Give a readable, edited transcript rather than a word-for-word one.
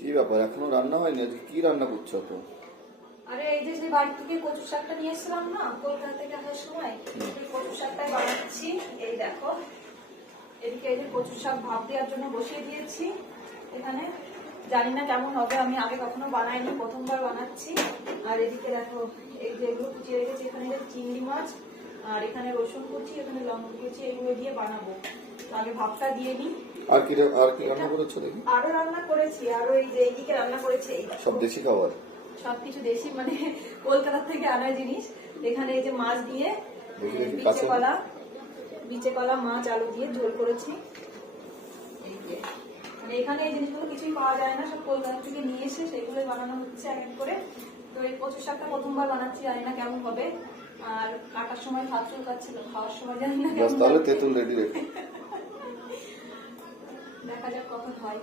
কি ব্যাপার, এখনো রান্না হয়নি? আজকে কি রান্না করছো তো? আরে এই যে সেই বাড়ি থেকে কচুর শাকটা নিয়ে এসেছিলাম না কলকাতা থেকে আসার সময়, সেই কচুর শাকটাই বানাচ্ছি। এই দেখো, এদিকে এই যে কচুর শাক ভাপ দেওয়ার জন্য বসিয়ে দিয়েছি এখানে। জানি না কেমন হবে, আমি আগে কখনো বানাইনি, প্রথমবার বানাচ্ছি। আর এদিকে দেখো, এই যে এগুলো কুচিয়ে রেখেছি, এখানে চিংড়ি মাছ, আর এখানে রসুন কুচি, এখানে লঙ্কা কুচি, এগুলো দিয়ে বানাবো। আগে ভাপটা দিয়ে নিই। আর কি রান্না করেছো দেখি? আরো রান্না করেছি, আরো এই যে এইদিকে রান্না করেছি। সব দেশি খাবার? সবকিছু দেশি, মানে কলকাতা থেকে আনা জিনিস। এখানে এই যে মাছ দিয়ে বিচে কলা মাছ আলু দিয়ে ঝোল করেছি। এই যে মানে এখানে এই জিনিসগুলো কিছুই পাওয়া যায় না, সব কলকাতা থেকে নিয়ে এসে সেগুলোই বানানো হচ্ছে এক এক করে। তো এই কচুর শাকটা প্রথমবার বানাচ্ছি, জানি না কেমন হবে। আর কাটার সময় ভাত চুলকাচ্ছিল, খাওয়ার সময় জানি না কেমন তাহলে তেঁতুল রেডি রেখে দেখা যাক কখন হয়।